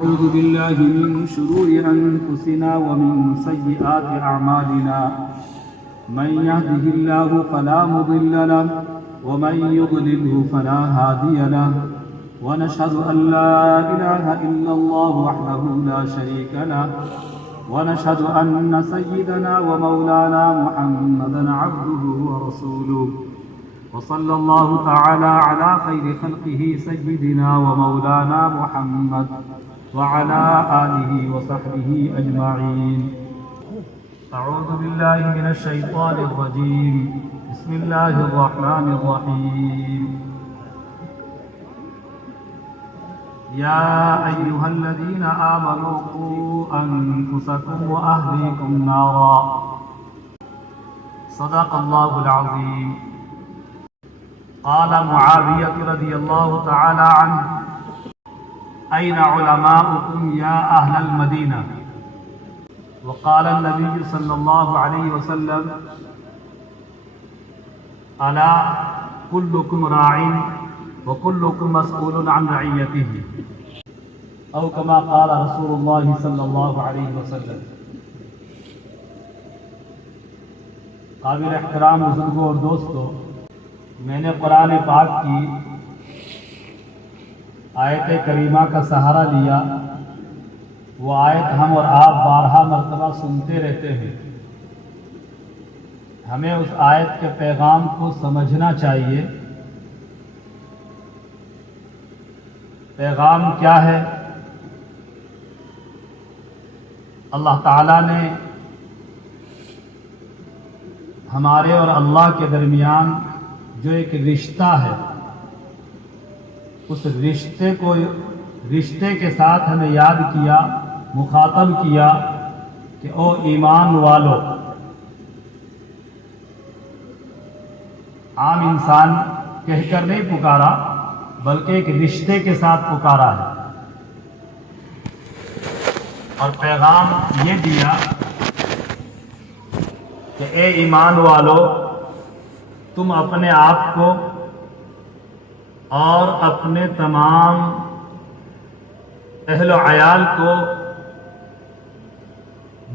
أعوذ بالله من شرور أنفسنا ومن سيئات أعمالنا من يهده الله فلا مضل له ومن يضلله فلا هادي له ونشهد أن لا إله إلا الله وحده لا شريك له ونشهد أن سيدنا ومولانا محمدا عبده ورسوله وصلى الله تعالى على خير خلقه سيدنا ومولانا محمد وعلى آله وصحبه أجمعين. أعوذ بالله من الشيطان الرجيم. بسم الله الرحمن الرحيم. يا أيها الذين آمنوا قوا أنفسكم وأهليكم نارا. صدق الله العظيم. قال معاوية رضي الله تعالى عنه: أين علماؤكم يا أهل المدينة؟ وقال النبي صلى الله عليه وسلم: ألا كلكم راع وكلكم مسؤول عن رعيته، أو كما قال رسول الله صلی اللہ علیہ وسلم. قابل احترام بزرگوں اور دوستوں، میں نے قرآن پاک کی آیت کریمہ کا سہارا لیا. وہ آیت ہم اور آپ بارہا مرتبہ سنتے رہتے ہیں. ہمیں اس آیت کے پیغام کو سمجھنا چاہیے. پیغام کیا ہے؟ اللہ تعالیٰ نے ہمارے اور اللہ کے درمیان جو ایک رشتہ ہے، اس رشتے کے ساتھ ہمیں یاد کیا، مخاطب کیا کہ او ایمان والو. عام انسان کہہ کر نہیں پکارا، بلکہ ایک رشتے کے ساتھ پکارا ہے. اور پیغام یہ دیا کہ اے ایمان والو، تم اپنے آپ کو اور اپنے تمام اہل و عیال کو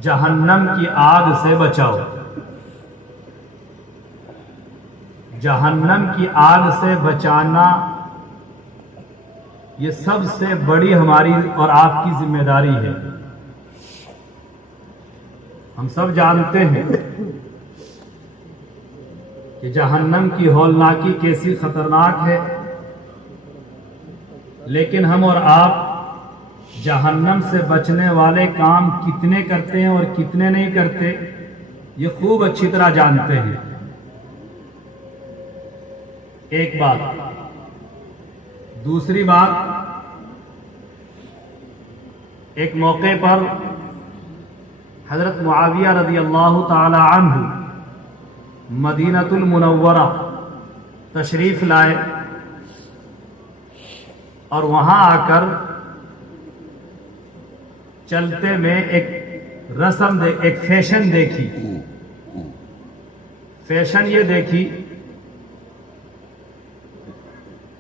جہنم کی آگ سے بچاؤ. جہنم کی آگ سے بچانا یہ سب سے بڑی ہماری اور آپ کی ذمہ داری ہے. ہم سب جانتے ہیں کہ جہنم کی ہولناکی کیسی خطرناک ہے، لیکن ہم اور آپ جہنم سے بچنے والے کام کتنے کرتے ہیں اور کتنے نہیں کرتے، یہ خوب اچھی طرح جانتے ہیں. ایک بات. دوسری بات، ایک موقع پر حضرت معاویہ رضی اللہ تعالی عنہ مدینہ المنورہ تشریف لائے اور وہاں آ کر چلتے میں ایک فیشن دیکھی. فیشن یہ دیکھی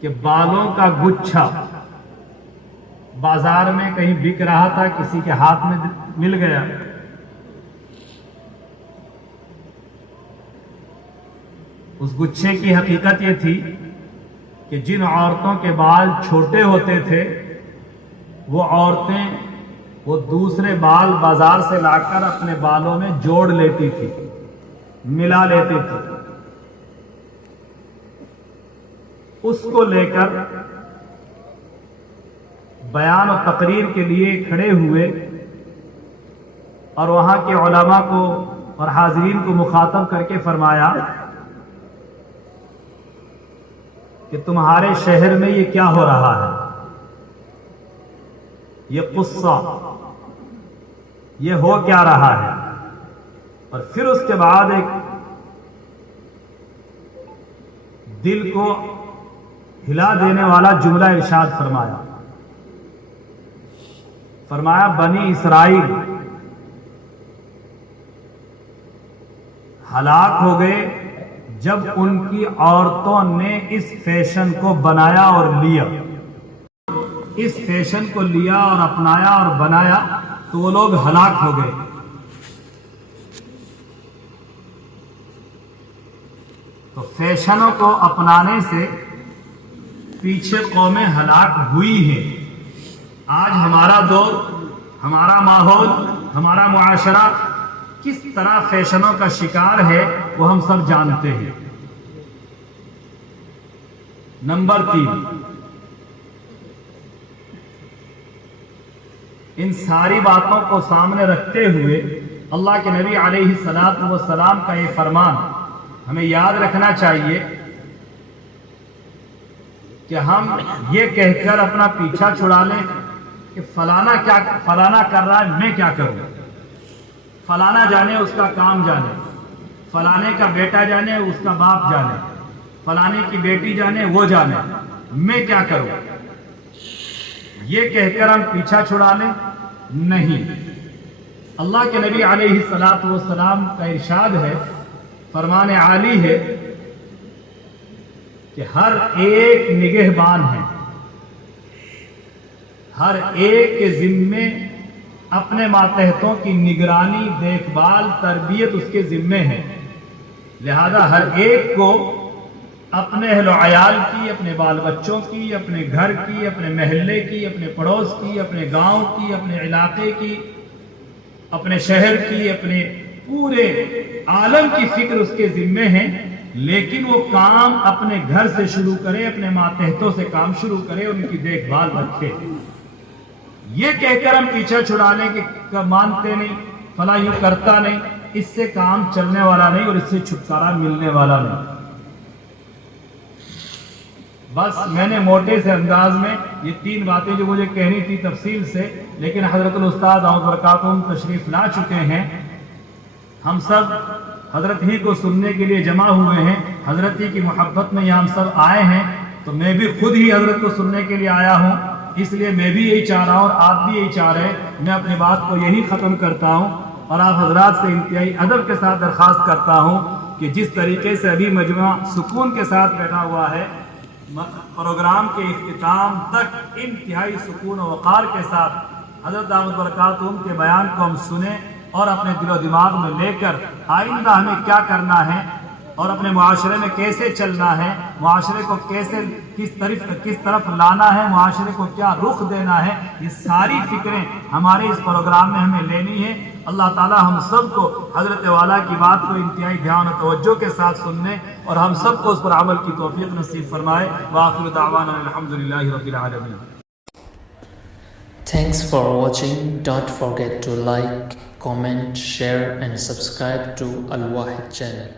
کہ بالوں کا گچھا بازار میں کہیں بک رہا تھا، کسی کے ہاتھ میں مل گیا. اس گچھے کی حقیقت یہ تھی کہ جن عورتوں کے بال چھوٹے ہوتے تھے، وہ عورتیں وہ دوسرے بال بازار سے لا کر اپنے بالوں میں جوڑ لیتی تھی، ملا لیتی تھی. اس کو لے کر بیان و تقریر کے لیے کھڑے ہوئے اور وہاں کے علماء کو اور حاضرین کو مخاطب کر کے فرمایا کہ تمہارے شہر میں یہ کیا ہو رہا ہے، یہ قصہ، یہ ہو کیا رہا ہے. اور پھر اس کے بعد ایک دل کو ہلا دینے والا جملہ ارشاد فرمایا بنی اسرائیل ہلاک ہو گئے جب ان کی عورتوں نے اس فیشن کو بنایا اور لیا. اس فیشن کو لیا اور اپنایا اور بنایا تو وہ لوگ ہلاک ہو گئے. تو فیشنوں کو اپنانے سے پیچھے قومیں ہلاک ہوئی ہیں. آج ہمارا دور، ہمارا ماحول، ہمارا معاشرہ کس طرح فیشنوں کا شکار ہے وہ ہم سب جانتے ہیں. نمبر 3، ان ساری باتوں کو سامنے رکھتے ہوئے اللہ کے نبی علیہ الصلوۃ والسلام کا یہ فرمان ہمیں یاد رکھنا چاہیے کہ ہم یہ کہہ کر اپنا پیچھا چھڑا لیں کہ فلانا کر رہا ہے میں کیا کروں، فلانا جانے اس کا کام جانے، فلانے کا بیٹا جانے اس کا باپ جانے، فلانے کی بیٹی جانے وہ جانے، میں کیا کروں، یہ کہہ کر ہم پیچھا چھڑا لیں. نہیں، اللہ کے نبی علیہ الصلوۃ والسلام کا ارشاد ہے، فرمان عالی ہے کہ ہر ایک نگہبان ہے، ہر ایک کے ذمے اپنے ماتحتوں کی نگرانی، دیکھ بھال، تربیت اس کے ذمے ہے. لہذا ہر ایک کو اپنے اہل و عیال کی، اپنے بال بچوں کی، اپنے گھر کی، اپنے محلے کی، اپنے پڑوس کی، اپنے گاؤں کی، اپنے علاقے کی، اپنے شہر کی، اپنے پورے عالم کی فکر اس کے ذمے ہیں. لیکن وہ کام اپنے گھر سے شروع کرے، اپنے ماتحتوں سے کام شروع کرے، ان کی دیکھ بھال رکھے. یہ کہہ کر ہم پیچھا چھڑا لیں کہ مانتے نہیں، فلاں یوں کرتا نہیں، اس سے کام چلنے والا نہیں اور اس سے چھٹکارا ملنے والا نہیں. بس میں نے موٹے سے انداز میں یہ 3 باتیں جو مجھے کہنی تھی تفصیل سے، لیکن حضرت الاستاذ دامت برکاتہم تشریف لا چکے ہیں. ہم سب حضرت ہی کو سننے کے لیے جمع ہوئے ہیں، حضرت ہی کی محبت میں یہاں ہم سب آئے ہیں. تو میں بھی خود ہی حضرت کو سننے کے لیے آیا ہوں، اس لیے میں بھی یہی چاہ رہا ہوں اور آپ بھی یہی چاہ رہے ہیں. میں اپنی بات کو یہی ختم کرتا ہوں اور آپ حضرات سے انتہائی ادب کے ساتھ درخواست کرتا ہوں کہ جس طریقے سے ابھی مجمع سکون کے ساتھ بیٹھا ہوا ہے، پروگرام کے اختتام تک انتہائی سکون و وقار کے ساتھ حضرت دامت برکاتہم کے بیان کو ہم سنیں اور اپنے دل و دماغ میں لے کر آئندہ ہمیں کیا کرنا ہے اور اپنے معاشرے میں کیسے چلنا ہے، معاشرے کو کس طرف لانا ہے، معاشرے کو کیا رخ دینا ہے، یہ ساری فکریں ہمارے اس پروگرام میں ہمیں لینی ہے. اللہ تعالی ہم سب کو حضرت والا کی بات کو انتہائی دھیان و توجہ کے ساتھ سننے اور ہم سب کو اس پر عمل کی توفیق نصیب فرمائے. وآخر دعوانا الحمدللہ رب العالمین. Thanks for watching. Don't forget to like, comment, share and subscribe to Al Wahid channel.